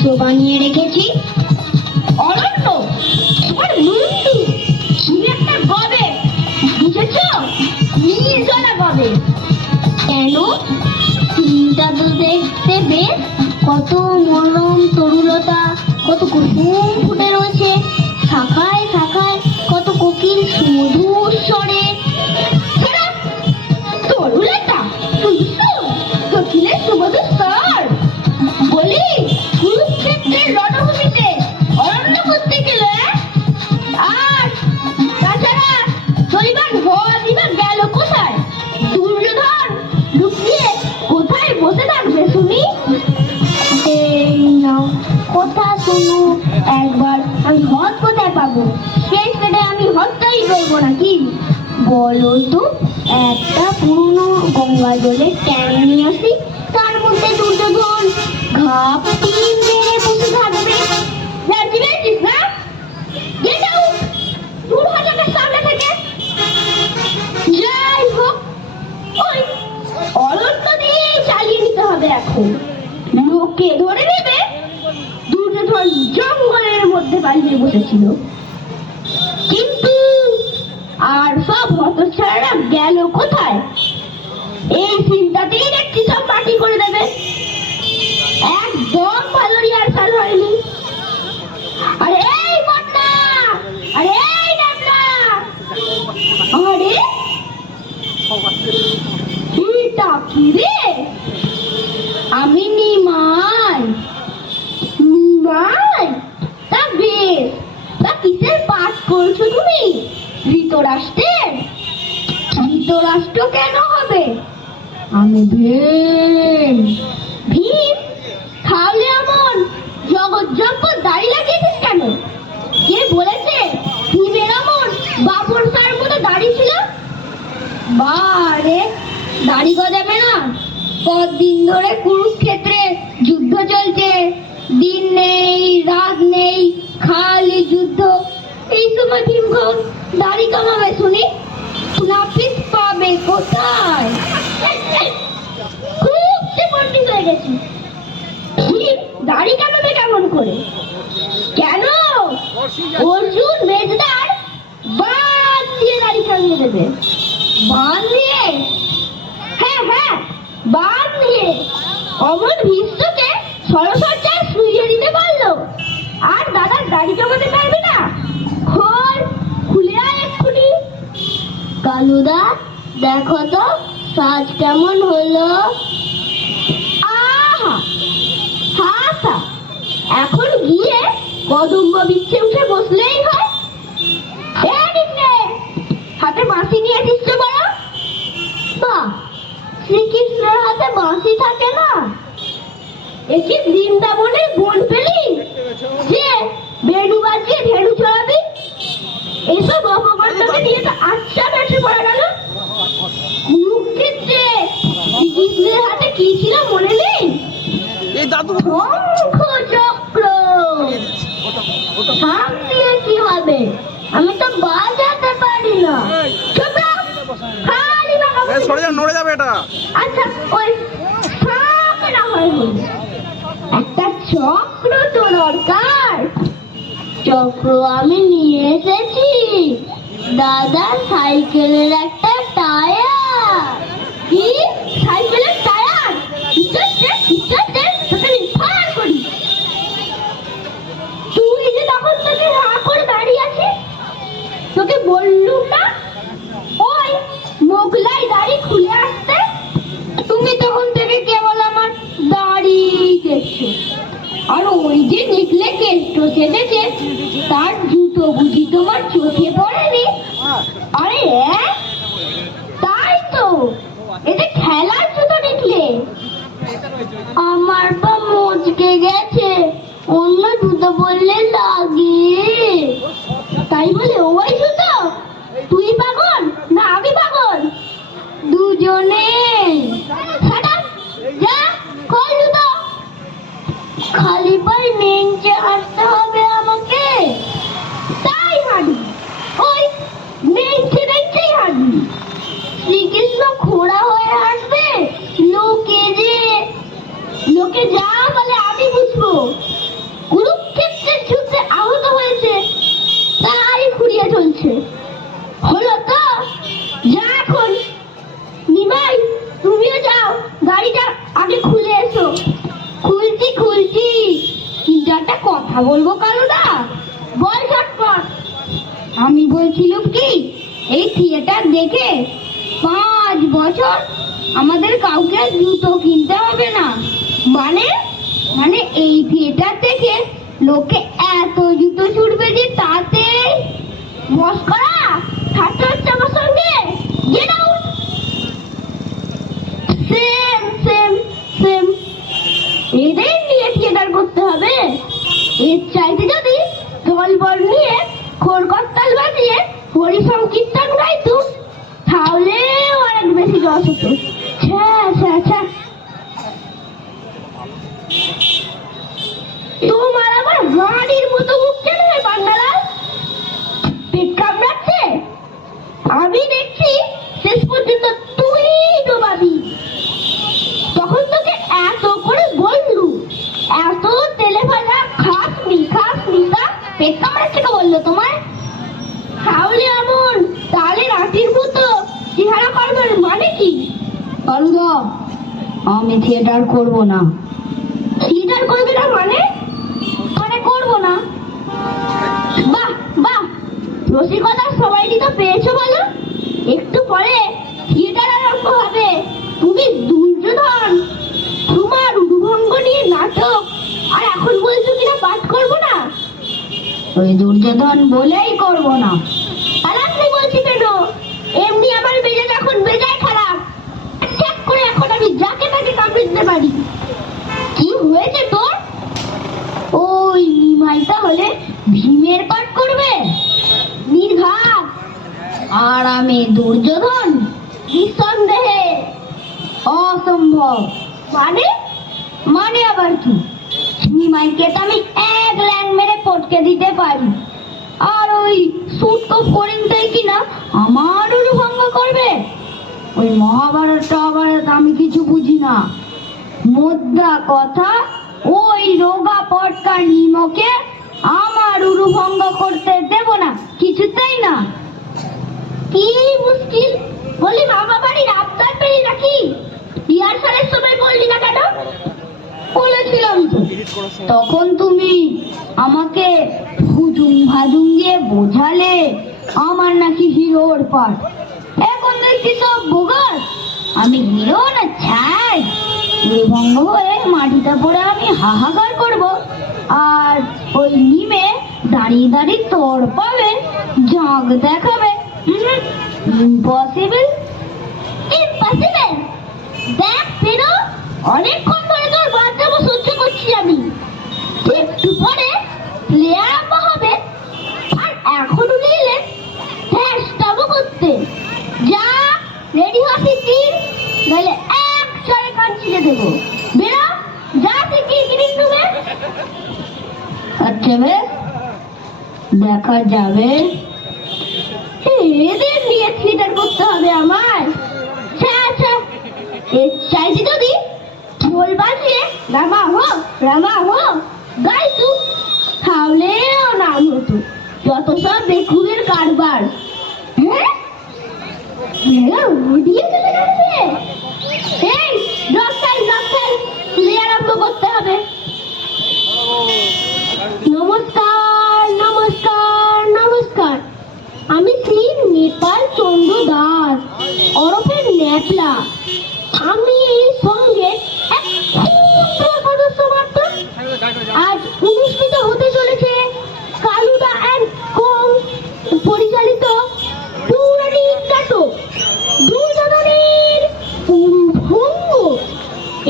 দৃশ্য বানিয়ে রেখেছি। অরণ্য, তোমার মুন্ডু, তুমি একটা গবে, বুঝেছ? নির্জলা গবে। কেন? সিনটা তো দেখতে বেশ, কত মনোরম তরুলতা, কত কুসুম ফুটে রয়েছে, শাখায় শাখায় কত কোকিল সুমধুর স্বরে। তরুলতা, কুসুম, কোকিলের সুমধুর স্বর বলি, কুরুক্ষেত্রের রণভূমিতে অরণ্য করতে গেলে। আর তাছাড়া শৈবাল দিবা গেল কোথায়? দুর্যোধন লুকিয়ে কোথায় বসে থাকবে শুনি? এই নাও কথা শোনো একবার, আমি হদ কোথায় পাবো? শেষ কেটে আমি হদটাই করবো নাকি? বলো তো, একটা পুরনো গঙ্গা জলের ট্যাঙ্ক নিয়ে আসি, তার মধ্যে দুর্যোধন ঘাপটি মেরে বসে থাকবে। রাজি পেয়েছিস না? গেট আউট, দূর হ চোখের সামনে থেকে। যাই হোক, ওই অরণ্য দিয়েই চালিয়ে নিতে হবে এখন। লোকে ধরে নেবে দুর্যোধন জঙ্গলের মধ্যে পালিয়ে বসেছিল। কিন্তু আর সব হতচ্ছাড়ারা গেল কোথায়? এই চিন্তাতেই দেখছি সব মাটি করে দেবে। একদম ভালো রিহার্সাল হয়নি। আরে এই বন্যা, আরে এই নামনা, আরে এটা কি রে? আমি নিমাই। নিমাই? তা বেশ, তা কিসের পাঠ করছো তুমি? ধৃতরাষ্ট্রের? ধৃতরাষ্ট্র কেন হবে? আমি ভীম। ভীম? তাহলে এমন জগৎ জব্বর দাড়ি লাগিয়েছিস কেন? কে বলেছে ভীমের এমন বাবর সার মতো দাড়ি ছিল? বারে, দাড়ি গজাবে না? কদিন ধরে কুরুক্ষেত্রে যুদ্ধ চলছে, দিন নেই রাত নেই, খালি যুদ্ধ। এই সময় ভীমখন দাড়ি কামাবে শুনি? নাপিত পাবে কোথায়? খুব সে পণ্ডিত হয়ে গেছি। দাড়ি কামাবে কেমন করে? কেন? অর্জুন মেজদার বান দিয়ে দাড়ি কামিয়ে দেবে। বান দিয়ে? হ্যাঁ হ্যাঁ, বান দিয়ে। অমন ভীষ্মকে সরসজ্জায় শুইয়ে দিতে পারলো, আর দাদার দাড়ি জমাতে পারবে না? খোল খুলে আয় এক্ষুনি। কালুদা, দেখো তো সাজ কেমন হলো। আহা, হাসা, এখন গিয়ে কদম্ব বৃক্ষে উঠে বসলেই হয়। হাতে বাঁশি নিয়ে এসেছে বলো? বাহ, শ্রীকৃষ্ণের হাতে বাঁশি থাকে না? একে বৃন্দাবনের বন পেলি যে বেণু বাজিয়ে ঢেড়ু চড়াবি? এসব অপকর্মকে নিয়ে তো আচ্ছা বেশি পড়ে গেল। কুরুক্ষেত্রে শ্রীকৃষ্ণের হাতে কি ছিল মনে নেই? শঙ্খ চক্র। হাত দিয়ে কি হবে? আমি তো বাজাতে পারি না। নড়ে যাবে এটা। আচ্ছা, ওই না হয় একটা চক্র তো দরকার। চক্র আমি নিয়ে এসেছি, দাদা সাইকেলের একটা টায়ার। কি সাইকেলের টায়ার? তুই যে তখন তোকে হা করে দাঁড়িয়ে আছিস, তোকে বললুম না ওই মোগলাই দাড়ি খুলে আসতে? তুমি তখন থেকে কেবল আমার দাড়ি দেখছো। আর ওই যে নিকলে কেষ্ট চেপেছে, তার জুতো বুঝি তোমার চোখে পড়েনি? আরে তাই তো, এটা খেলার জুতো নিকলে। আমার পা মচকে গেছে, অন্য জুতো বললে লাগে। তাই বলে ওই জুতো? তুই পাগল না আমি পাগল? দুজনে। যা খোল জুতো। খালি পায়ে নেঞ্চে হাঁটতে হবে আমাকে? তাই হাঁটি, ওই নেঞ্চে নেঞ্চেই হাঁটি। শ্রীকৃষ্ণ খোড়া হয়ে হাঁটবে, লোকে যা বলে আমি বুঝবো। দেখে 5 বছর আমাদের কাউকে জুতো কিনতে হবে না। মানে মানে এই থিয়েটার থেকে লোকে এত জুতো ছুটবে যে তাতে মস্করা ঠাট্টা হচ্ছে আমার সঙ্গে। Get out. Same same same এদের নিয়ে থিয়েটার করতে হবে। এর চাইতে যদি দলবল নিয়ে খোরকর্তাল বাজিয়ে হরিসংকীর্তন গাইতো তাহলে অনেক বেশি রস হতো। ছ্যা ছ্যা ছ্যা। তোমার আবার হাড়ির মতো মুখ কেন রে পান্ডালাল? পেট কামড়াচ্ছে? আমি দেখছি শেষ পর্যন্ত তুই ডোবাবি। তখন তোকে এত করে বললু, এত তেলে ভাজা খাসনি তা পেট কামড়াচ্ছে কে বললো তোমার? তাহলে এমন তালে রাতির মতো চেহারা করবার মানে কি? আলুদা, আমি থিয়েটার করব না। থিয়েটার করবি না মানে? মানে করব না। বাহ বাহ, রসিকতার সবাইটি তো পেয়েছো বলো। একটু পরে থিয়েটার আরম্ভ হবে। তুমি দুর্যোধন, তোমার উরুভঙ্গ নিয়ে নাটক, আর এখন বলছো কিনা পাঠ করব না। ওই দুর্যোধন বলেই করব না। আর আপনি বলছি কেন? এমনি আমার মেজাজ এখন বেজায় খারাপ। ঠিক করে এখন আমি যাকে তাকে কামড়ে দিতে পারি। কি হয়েছে তোর? ওই নিমাইটা হলে ভীমের পাঠ করবে নির্ঘাত, আর আমি দুর্যোধন নিঃসন্দেহে। অসম্ভব। মানে? মানে আবার কি? নিমাইকে তো আমি এক ল্যাং মেরে পটকে দিতে পারি, আর ওই সুটকো ফরিংটাই কিনা আমার উরুভঙ্গ করবে। ওই মহাভারত আমি কিছু বুঝি না। মোদ্দা কথা, ওই রোগা পটকা নিমকে আমার উরুভঙ্গ করতে দেব না, কিছুতেই না। কি মুশকিল বলি, মামা বাড়ির আবদার পেলি নাকি? রিহার্সালের সময় বললি না কেন? বলেছিলাম তো, তখন তুমি আমাকে হুজুম ভাজুম দিয়ে বোঝালে আমার নাকি হিরোর পাঠ। এখন দেখছি সব বোগাস। আমি হিরো না ছাই? ভঙ্গ হয়ে মাটিতে পড়ে আমি হাহাকার করব, আর ওই নিমে দাঁড়িয়ে দাঁড়িয়ে তোর পাবে জাগ দেখাবে। ইম্পসিবল। ইম্পসিবল? দেখ ফেরো, অনেকক্ষণ ধরে তোর বাচ্চাবো সহ্য করছি আমি। একটু পরে প্লে আরম্ভ হবে, আর এখন উঠে এলে হ্যাশটাবো করতে। যা রেডি হচ্ছি তিন, নাহলে এক চড়ে কান ছিঁড়ে দেবো। বেরো, যা থেকে গ্রিন রুমে। আচ্ছা বেশ, দেখা যাবে। এদের নিয়ে থিয়েটার করতে হবে আমার। আচ্ছা, এর চাইতে যদি ঢোল বাজিয়ে রামা হো গাইতু তাহলেও নাম হতো। যত সব বেকুবের কারবার। হ্যাঁ, উড়িয়ে চলে গেছে। এই ডক্টর প্লে আরম্ভ করতে হবে। নমস্কার নমস্কার নমস্কার, আমি শ্রী নেপাল চন্দ্র দাস ওরফে ন্যাপলা। আমি এই সঙ্গে এক ক্ষুদ্র সদস্য মাত্র। আজ অনুষ্ঠিত হতে চলেছে কালুদা অ্যান্ড কোং পরিচালিত পৌরাণিক নাটক দুর্যোধনের উরুভঙ্গ।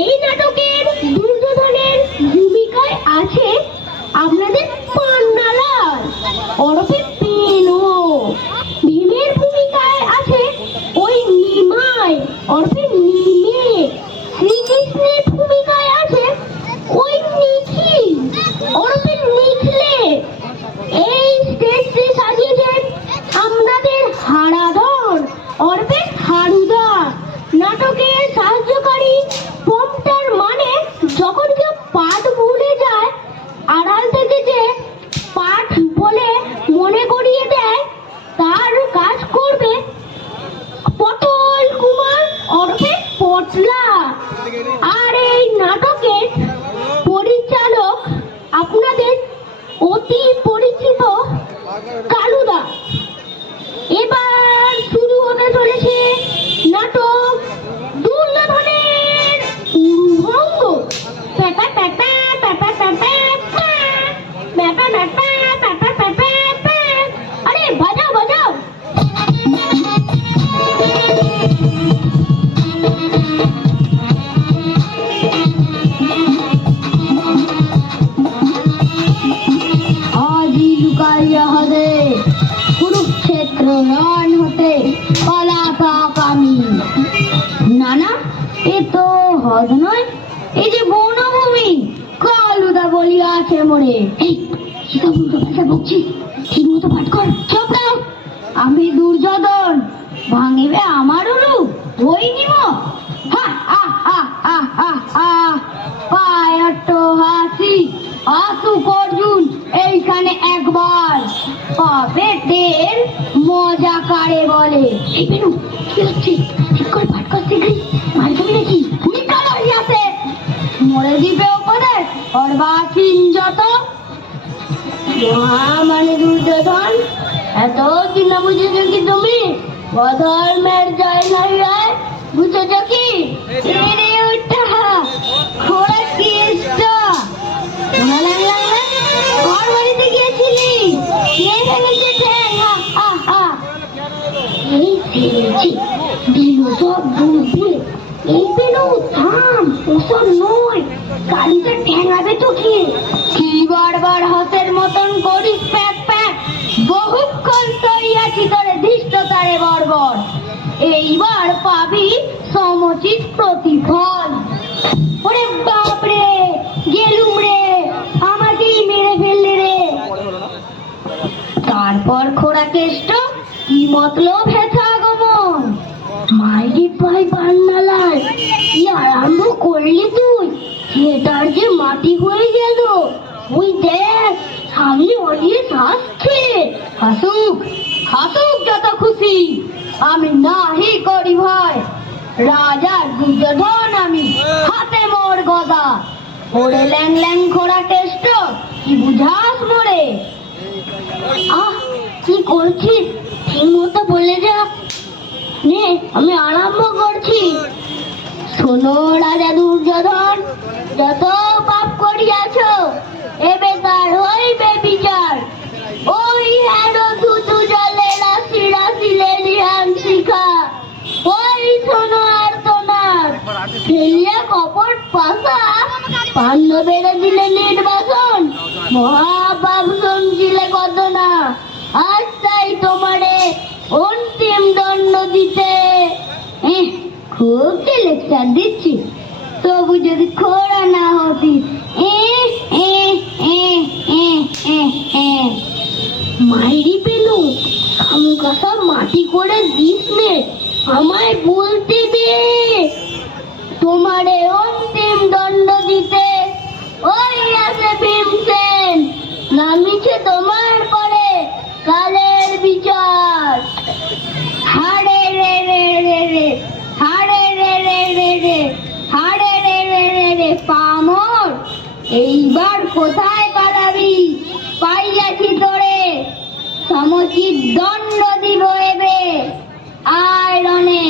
এই নাটকের দুর্যোধনের ভূমিকায় আছে আপনাদের পান্নালাল ওরফে পেনো। ভীমের ভূমিকায় আছে ওই নিমাই ওরফে নিমে। শ্রীকৃষ্ণের ভূমিকায় আছে ওই নিখিল ওরফে নিখলে। এই স্টেজটি সাজিয়েছেন আমাদের হারাধন ওরফে হারুদা। নাটকের সাহায্যকারী প্রম্পটার, মানে যখন কেউ পাঠ ভুলে যায় আড়াল থেকে যে পাঠ বলে মনে করিয়ে দেয়, তার কাজ করবে পটল কুমার ওরফে এ তো হদ নয়, এই যে বনভূমি কালুদা বলি আছে মোড়ে। এই কি সব উল্টো পাল্টা বকছিস? ঠিক মতো পাঠ কর। চুপ দাও। আমি দুর্যোধন, ভাঙিবে আমার উরু ওই নিম। হা আ আ আ আ আ পায়ট্ট হাসি আসুক অর্জুন এইখানে একবার, পাপেটের মজা কারে বলে। এই বেনু কি হচ্ছে? ঠিক করে পাঠ কর শিগগিরি, মার খাবি নাকি? নিকাল হইয়াছে মরে দিবে ওপরে ওর বাসিন যত। মানে দুর্যোধন, এত কি না বুঝেছ কি তুমি? অধর্মের জয় নাই রায়, বুঝেছ কি? এরে ওটা খোড়া কেসটা শোনা লাগলাম না? ঘর বাড়িতে গিয়েছিলি, কে ভেঙেছে ঠ্যাং? এই ছেড়েছি দিল সব বুঝবে। এই পেল থাম, ওসব নয়, গাড়িটা ঠেঙাবে তোকে। কি বারবার হাতের মতন করিস প্যাক প্যাক? বহুক্ষণ তৈয়াছি তোরে ধৃষ্টতারে বর্বর, এইবার পাবি সমুচিত প্রতিফল। ওরে বাপরে, গেলুম রে, আমাকেই মেরে ফেললে রে। তারপর খোড়া কেষ্ট কি মতলব হেথা আগমন? মাইরি পাই বান্নালায় কি আরম্ভ করলি তুই? সেটার যে মাটি হয়ে গেল। ওই দেখ সামনে অডিয়েন্স আসছে। হাসুক হাসুক যত খুশি, আমি নাহি করি ভয়। রাজার দুর্যোধন আমি, হাতে মোর গদা। ওরে ল্যাং ল্যাং খোড়া কেষ্ট, কি বুঝাস মোরে? আহ কি করছিস? ঠিক মতো বলে যা। নে আমি আরম্ভ করছি। শোনো রাজা দুর্যোধন, যত পাপ করিয়াছ এবে তার হইবে বিচার। ওই হেন ধুতু জলে রাশি রাশি লেলিহান শিখা, ওই শোনো আর তোমার ফেলিয়া কপট পাশা, পান্ন বেড়ে দিলে নির্বাসন, মহাপাপ সমঝিলে কত না। আজ তাই তোমারে অন্তিম দণ্ড দিতে। খুব যে লেকচার দিচ্ছি, তবু যদি খোড়া না হতি। মাইরি পেলু, খামুকা সব মাটি করে দিস নে, আমায় বলতে দে। তোমারে অন্তিম দণ্ড দিতে ওই আছে ভীমসেন, নামিছে তোমার পরে কালের বিচার। হাড়ে রে রে রে রে, হাড়ে রে রে রে রে, হাড়ে রে রে রে রে পামর, এইবার কোথায় পালাবি? পাইয়াছি তোরে, সমুচিত দণ্ড দিব এবে। আয় রণে,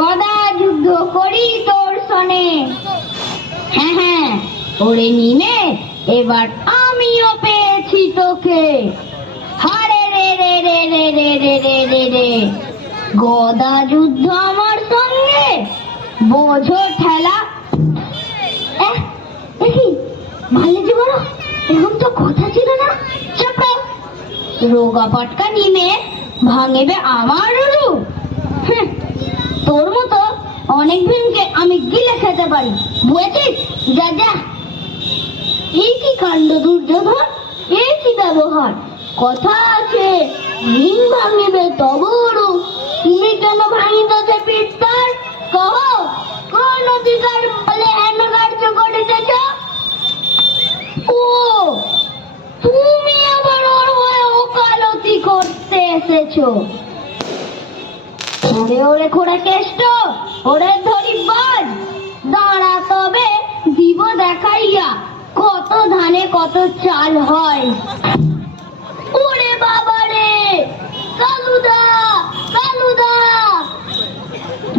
গদা যুদ্ধ করি তোর সনে। হ্যাঁ হ্যাঁ ওরে নিমে, এবার আমিও পেয়েছি তোকে। হারে রে রে রে রে রে রে রে রে রে, গদা যুদ্ধ আমার সঙ্গে, বোঝো ঠেলা। ভালো যে বড়, এরকম তো কথা ছিল না। চুপ রোগা পটকা নিমে ভাঙেবে আমার উরু। তোর মতো অনেক ভীমকে আমি গিলে খেতে পারি, বুঝেছিস? যা যা। এই কি কাণ্ড দুর্যোধন, এই কি ব্যবহার? কথা আছে ভীম ভাঙিবে তব উরু, তুমি কেন ভাঙিতেছে পিত্তার? কহ, কোন অধিকার বলে এন কার্য করিতেছ? ও তুমি আবার ওর হয়ে ওকালতি করতে এসেছো? ওরে ওরে খোড়া কেষ্ট, ওরে ধরি বাজ, দাঁড়া তবে দিব দেখাইয়া কত ধানে কত চাল হয়। ওরে বাবা রে, কালুদা কালুদা,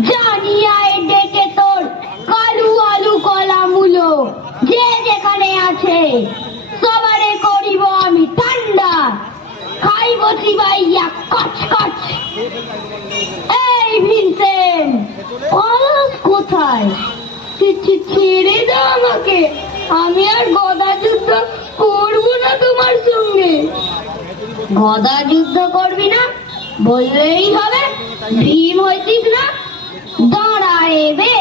জানিয়ায় ডেকে তোর কালু আলু কলা মূলো যে যেখানে আছে সবারে করিব আমি ঠান্ডা, খাইব চিবাইয়া কচ কচ। এই ভিনসেন, পলাশ কোথায়? ছেড়ে দাও আমাকে, আমি আর গদা যুদ্ধ করবো না তোমার সঙ্গে। গদা যুদ্ধ করবি না বললেই হবে? ভীম হইতিস না? দাঁড়া এবে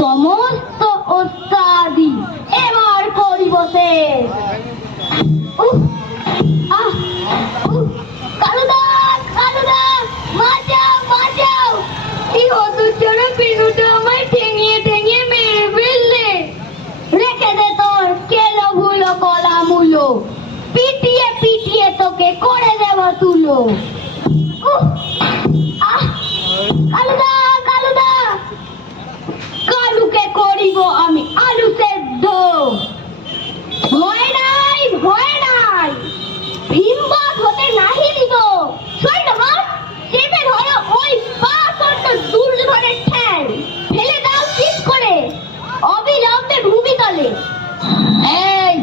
সমস্ত ওস্তাদি এবার করিব শেষ। উফ, আহ, উফ, কালুদা, কালুদা, বাঁচাও, বাঁচাও। এই হতচ্ছাড়া পিনুটা আমায় ঠেঙিয়ে ঠেঙিয়ে মেরে ফেললে। রেখে দে তোর কেলো ভুলো কলা মুলো, পিটিয়ে পিটিয়ে তোকে করে দেব তুলো। উফ, আহ, কালুদা, কালুদা, কালুকে করিব আমি আলু সেদ্ধ। ভয় নাই, ভয় নাই, ভীমবাদ হতে নাহি দিব। সৈন্যগণ, চেপে ধরো ওই পাষণ্ড দুর্যোধনের ঠ্যাং, ফেলে দাও চিৎ করে অবিলম্বে ভূমিতলে। এই,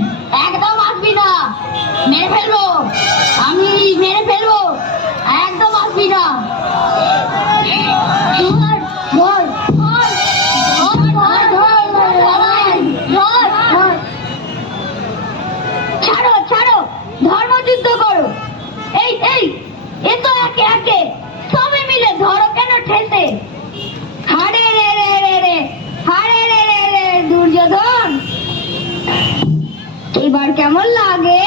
একদম আসবি না, মেরে ফেলবো, আমি মেরে ফেলবো, একদম আসবি না। ধর, ধর, ধর, ধর, ধর, ধর, ধর, ধর। ছাড়ো, ছাড়ো, ধর্মযুদ্ধ করো। এই, এই, এতো একে একে সবাই মিলে ধরো কেন ঠেসে। হারে রে রে রে রে, হারে রে রে রে দুর্যোধন, এবার কেমন লাগে?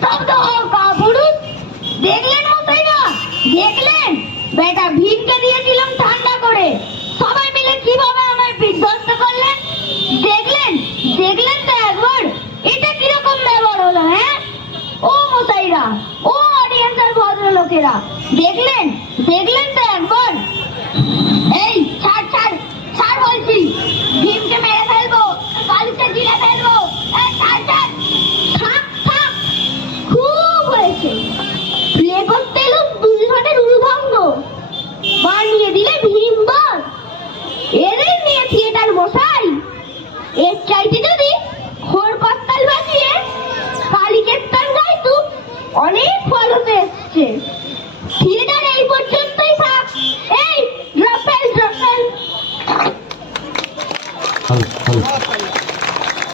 স্তব্ধ হও কাপুরুষ। দেখলেন মশাইরা, দেখলেন বেটা ভীমকে দিয়েছিলাম ঠান্ডা করে, সবাই মিলে কিভাবে আমায় বিধ্বস্ত করলেন। দেখলেন, দেখলেন তো একবার এটা কিরকম ব্যবহার হলো। হ্যাঁ ও মশাইরা, ও অডিয়েন্সের ভদ্রলোকেরা, দেখলেন, দেখলেন তো একবার। এই ছাড়, ছাড়, ছাড় বলছি, ভীমকে মেরে ফেলবো, কালুকে গিলে ফেলবো। এই ছাড়, ছাড়, থাক, থাক, খুব হয়েছে। প্লে করতে এলো দুর্যোধনের উরুভঙ্গ, বানিয়ে দিলে ভীমবাদ। এদের নিয়ে থিয়েটার বসাই, এর চাইতে যদি খোর করতাল বাজিয়ে কালিকের তাল গাইতু, অনেক ফল হতে এসছে।